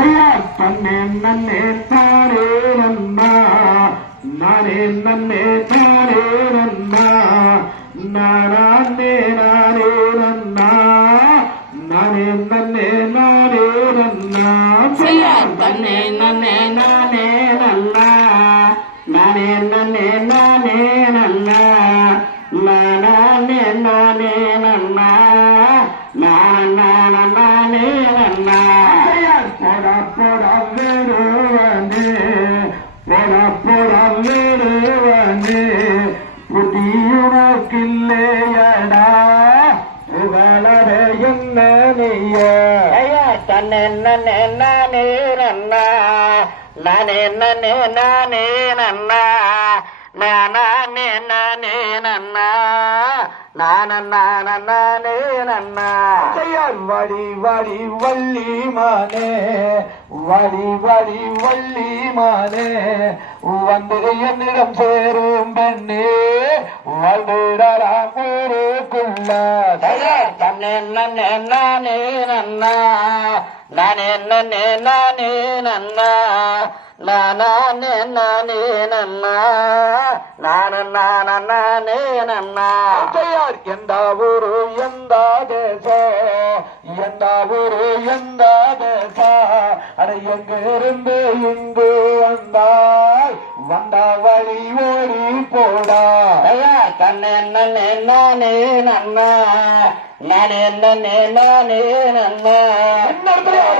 ஐயா தன்னே நன்னே நானே நன்னா நானே நன்னே நானே நன்னா நானே நானே நன்னா நானே நன்னே நானே நன்னா ஐயா தன்னே புதியுனக்கில்லையடா புகழடை என்ன நீயா தன்னே நன்னே நானே நன்னா. நானே நன்னே நானே நன்னா. நானே நானே நன்னா. நான நானே நன்னா. வடி வடி வள்ளி மானே. வடி வடி வள்ளி மானே. வந்து என்னிடம் சேரும் பெண்ணே. நானே நன்னா நானே நன்னே நானே நன்னா நானே நானே நன்னா நான நானே நன்னா ஐயார் எந்த ஊரு எந்த தேசம் எந்த ஊரு எந்த தேசம் அட எங்கிருந்து இங்கு வந்தாய் வந்த வழி ஓடி போடா ஐயா தன்னே நானே நானே நானே